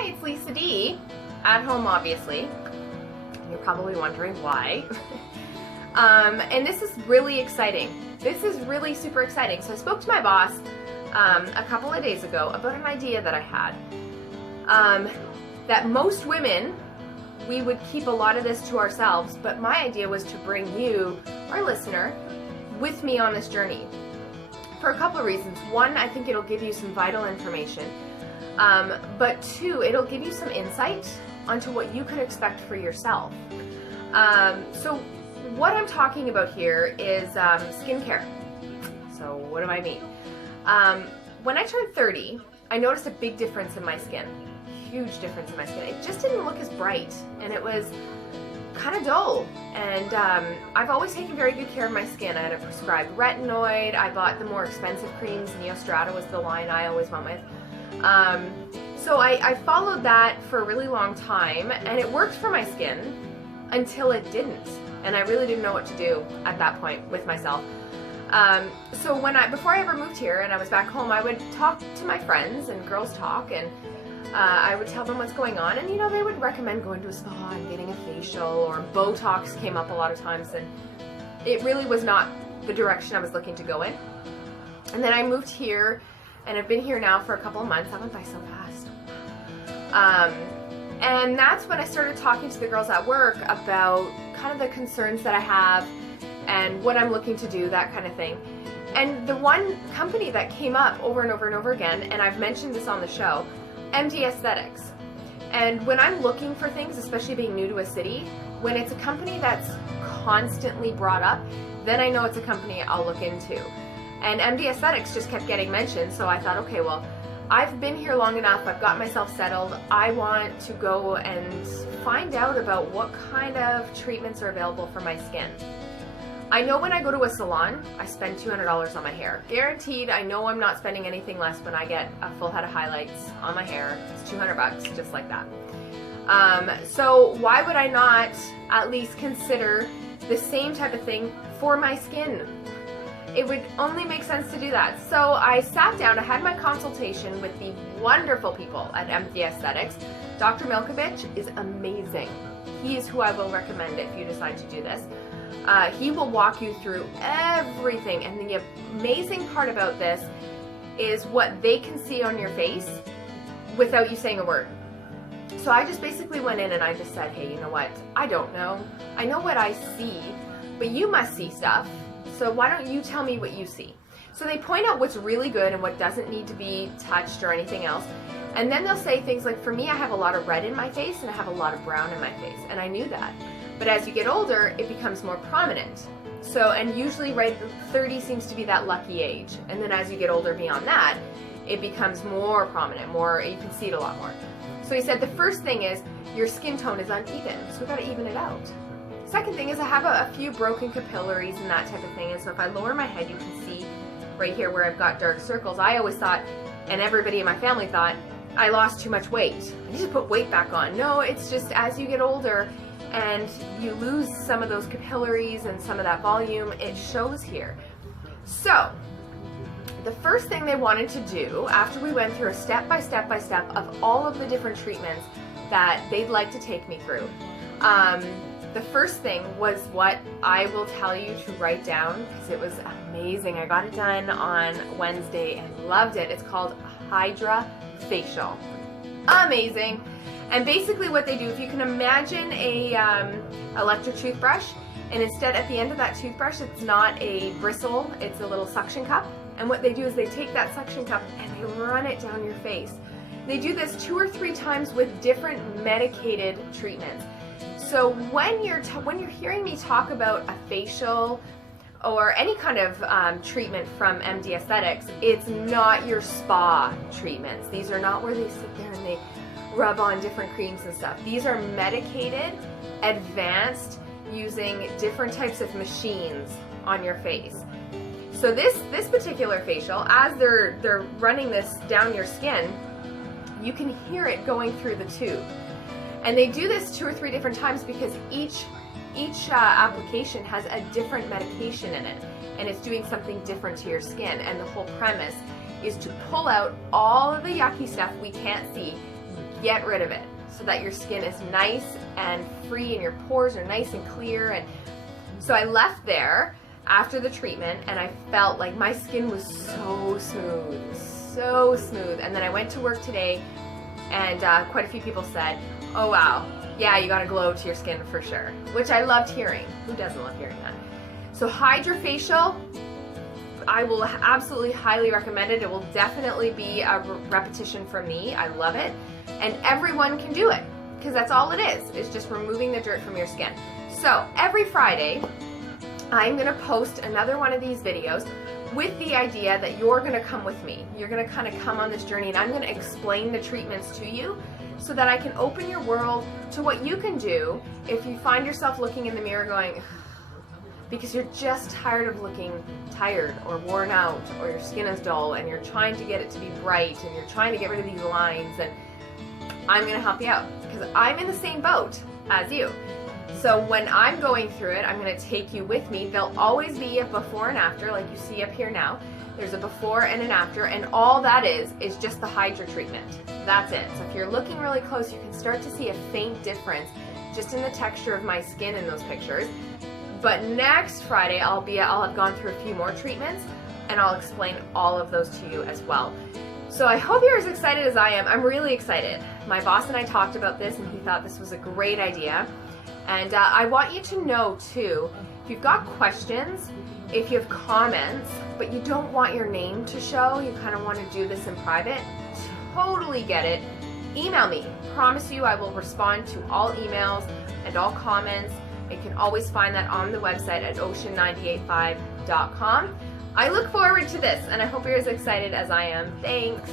Hi, it's Lisa D. At home, obviously. You're probably wondering why. And this is really exciting. This is really super exciting. So I spoke to my boss a couple of days ago about an idea that I had. That most women, we would keep a lot of this to ourselves, but my idea was to bring you, our listener, with me on this journey. For a couple of reasons. One, I think it'll give you some vital information. But two, it'll give you some insight onto what you could expect for yourself. So what I'm talking about here is skincare. So what do I mean? When I turned 30, I noticed a big difference in my skin. Huge difference in my skin. It just didn't look as bright, and it was kind of dull. And I've always taken very good care of my skin. I had a prescribed retinoid. I bought the more expensive creams. Neostrata was the line I always went with. So I followed that for a really long time, and it worked for my skin until it didn't. And I really didn't know what to do at that point with myself. So before I ever moved here and I was back home, I would talk to my friends and girls talk, and I would tell them what's going on, and they would recommend going to a spa and getting a facial, or Botox came up a lot of times, and it really was not the direction I was looking to go in. And then I moved here, and I've been here now for a couple of months. That went by so fast. And that's when I started talking to the girls at work about kind of the concerns that I have and what I'm looking to do, that kind of thing. And the one company that came up over and over and over again, and I've mentioned this on the show, MD Aesthetics. And when I'm looking for things, especially being new to a city, when it's a company that's constantly brought up, then I know it's a company I'll look into. And MD Aesthetics just kept getting mentioned, so I thought, okay, well, I've been here long enough, I've got myself settled, I want to go and find out about what kind of treatments are available for my skin. I know when I go to a salon, I spend $200 on my hair. Guaranteed, I know I'm not spending anything less when I get a full head of highlights on my hair. It's $200, just like that. So why would I not at least consider the same type of thing for my skin? It would only make sense to do that. So I sat down, I had my consultation with the wonderful people at MD Aesthetics. Dr. Milkovich is amazing. He is who I will recommend if you decide to do this. He will walk you through everything, and the amazing part about this is what they can see on your face without you saying a word. So I just basically went in and I just said, hey, you know what? I don't know. I know what I see, but you must see stuff. So why don't you tell me what you see? So they point out what's really good and what doesn't need to be touched or anything else. And then they'll say things like, for me, I have a lot of red in my face and I have a lot of brown in my face. And I knew that. But as you get older, it becomes more prominent. So, and usually right 30 seems to be that lucky age. And then as you get older beyond that, it becomes more prominent, you can see it a lot more. So he said the first thing is your skin tone is uneven. So we've got to even it out. Second thing is I have a few broken capillaries and that type of thing, and so if I lower my head, you can see right here where I've got dark circles. I always thought, and everybody in my family thought, I lost too much weight. I need to put weight back on. No, it's just as you get older and you lose some of those capillaries and some of that volume, it shows here. So the first thing they wanted to do, after we went through a step-by-step of all of the different treatments that they'd like to take me through, the first thing was what I will tell you to write down, because it was amazing. I got it done on Wednesday and loved it. It's called Hydra Facial. Amazing. And basically what they do, if you can imagine a electric toothbrush, and instead at the end of that toothbrush, it's not a bristle, it's a little suction cup. And what they do is they take that suction cup and they run it down your face. They do this 2 or 3 times with different medicated treatments. So when you're hearing me talk about a facial or any kind of treatment from MD Aesthetics, it's not your spa treatments. These are not where they sit there and they rub on different creams and stuff. These are medicated, advanced, using different types of machines on your face. So this particular facial, as they're running this down your skin, you can hear it going through the tube. And they do this 2 or 3 different times because each application has a different medication in it, and it's doing something different to your skin. And the whole premise is to pull out all of the yucky stuff we can't see, get rid of it so that your skin is nice and free and your pores are nice and clear. And so I left there after the treatment and I felt like my skin was so smooth. And then I went to work today and quite a few people said, oh wow, yeah, you got a glow to your skin for sure, which I loved hearing. Who doesn't love hearing that? So HydraFacial, I will absolutely highly recommend it. It will definitely be a repetition for me. I love it. And everyone can do it because that's all it is. It's just removing the dirt from your skin. So every Friday, I'm going to post another one of these videos with the idea that you're going to come with me. You're going to kind of come on this journey and I'm going to explain the treatments to you so that I can open your world to what you can do if you find yourself looking in the mirror going, because you're just tired of looking tired or worn out, or your skin is dull and you're trying to get it to be bright and you're trying to get rid of these lines, and I'm going to help you out because I'm in the same boat as you. So when I'm going through it, I'm going to take you with me. There'll always be a before and after, like you see up here now. There's a before and an after, and all that is just the Hydra treatment. That's it. So if you're looking really close, you can start to see a faint difference just in the texture of my skin in those pictures. But next Friday, I'll have gone through a few more treatments, and I'll explain all of those to you as well. So I hope you're as excited as I am. I'm really excited. My boss and I talked about this, and he thought this was a great idea. And I want you to know too, if you've got questions, if you have comments, but you don't want your name to show, you kind of want to do this in private, totally get it. Email me. Promise you I will respond to all emails and all comments. You can always find that on the website at ocean985.com. I look forward to this, and I hope you're as excited as I am. Thanks.